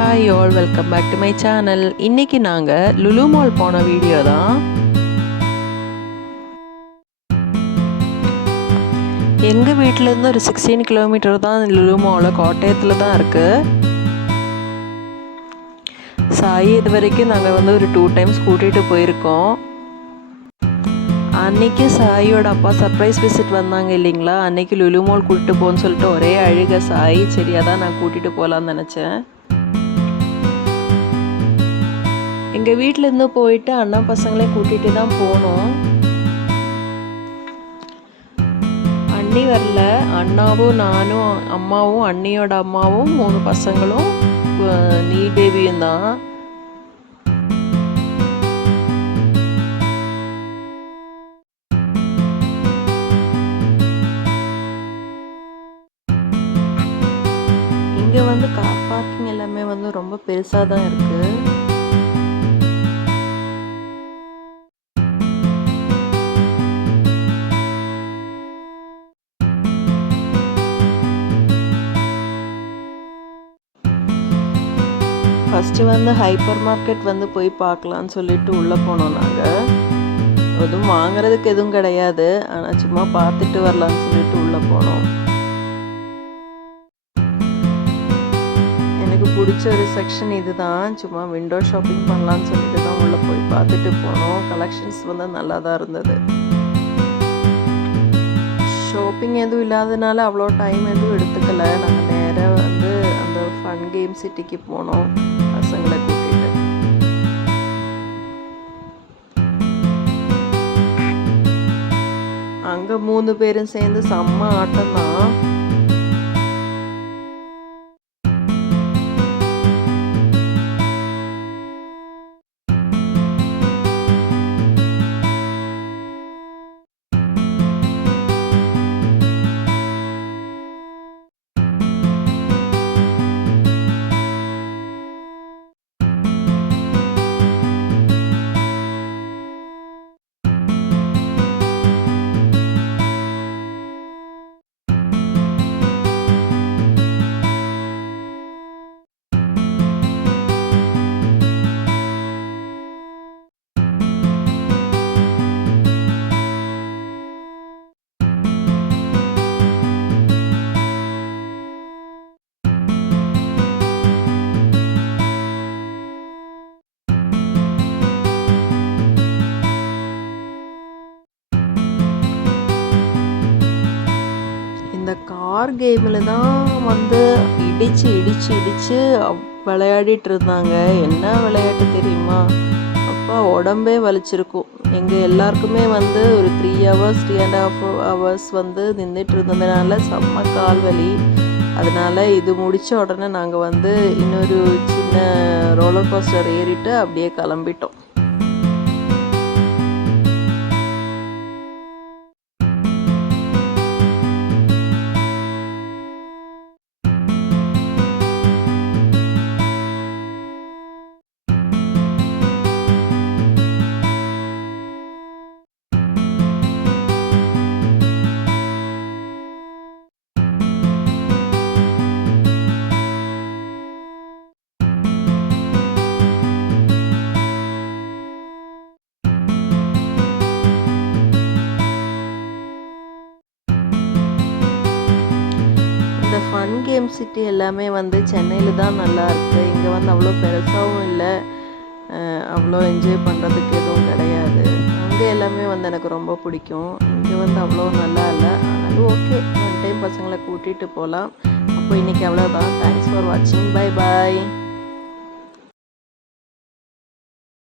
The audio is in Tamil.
Hi all, welcome back to my channel. இன்றைக்கி நாங்கள் லுலு மால் போன வீடியோ தான். எங்கள் வீட்டிலேருந்து ஒரு 16 கிலோமீட்டர் தான் லுலு மால், கோட்டயத்தில் தான் இருக்குது. சாய் இது வரைக்கும் நாங்கள் ஒரு 2 டைம்ஸ் கூட்டிகிட்டு போயிருக்கோம். அன்றைக்கி சாயோட அப்பா சர்ப்ரைஸ் விசிட் வந்தாங்க இல்லைங்களா, அன்றைக்கி லுலு மால் கூட்டிகிட்டு போன்னு சொல்லிட்டு ஒரே அழுக சாய். சரி, அதான் நான் கூட்டிகிட்டு போகலான்னு நினச்சேன். எங்கள் வீட்டிலேருந்து போயிட்டு அண்ணா பசங்களையும் கூட்டிகிட்டு தான் போனோம். அண்ணி வரல, அண்ணாவும் நானும் அம்மாவும் அண்ணியோட அம்மாவும் 3 பசங்களும் நீ பேபியும் தான். இங்கே கார் பார்க்கிங் எல்லாமே ரொம்ப பெருசாக தான் இருக்குது. ஃபஸ்ட்டு ஹைப்பர் மார்க்கெட் போய் பார்க்கலான்னு சொல்லிட்டு உள்ளே போனோம். நாங்கள் எதுவும் வாங்குறதுக்கு எதுவும் கிடையாது, ஆனால் சும்மா பார்த்துட்டு வரலான்னு சொல்லிட்டு உள்ளே போனோம். எனக்கு பிடிச்ச ஒரு செக்ஷன் இது தான். சும்மா விண்டோ ஷாப்பிங் பண்ணலான்னு சொல்லிட்டு தான் உள்ளே போய் பார்த்துட்டு போனோம். கலெக்ஷன்ஸ் நல்லா தான் இருந்தது. ஷாப்பிங் எதுவும் இல்லாதனால அவ்வளோ டைம் எதுவும் எடுத்துக்கல. நாங்கள் நேராக அந்த ஃபன் கேம் சிட்டிக்கு போனோம் பசங்களை கூட்டிட்டு. அங்கே 3 பேரும் சேர்ந்து செம்ம ஆட்டம் தான். இந்த கார் கேமில் தான் இடிச்சு இடிச்சு இடிச்சு விளையாடிட்டு இருந்தாங்க. என்ன விளையாட்டு தெரியுமா? அப்பா உடம்பே வலிச்சிருக்கும். எங்கள் எல்லாருக்குமே ஒரு 3 hours 3.5 hours நின்றுட்டு இருந்ததுனால செம்ம கால் வலி. அதனால் இது முடித்த உடனே நாங்கள் இன்னொரு சின்ன ரோலர் கோஸ்டர் ஏறிட்டு அப்படியே கிளம்பிட்டோம். இந்த ஃபன் கேம் சிட்டி எல்லாமே சென்னையில் தான் நல்லா இருக்குது. இங்கே அவ்வளோ பெருசாகவும் இல்லை, அவ்வளோ என்ஜாய் பண்ணுறதுக்கு எதுவும் கிடையாது. அங்கே எல்லாமே எனக்கு ரொம்ப பிடிக்கும். இங்கே அவ்வளோ நல்லா இல்லை, ஆனாலும் ஓகே, ஒன் டைம் பசங்களை கூட்டிகிட்டு போகலாம். அப்போ இன்றைக்கி அவ்வளோதான். தேங்க்ஸ் ஃபார் வாட்சிங். Bye bye.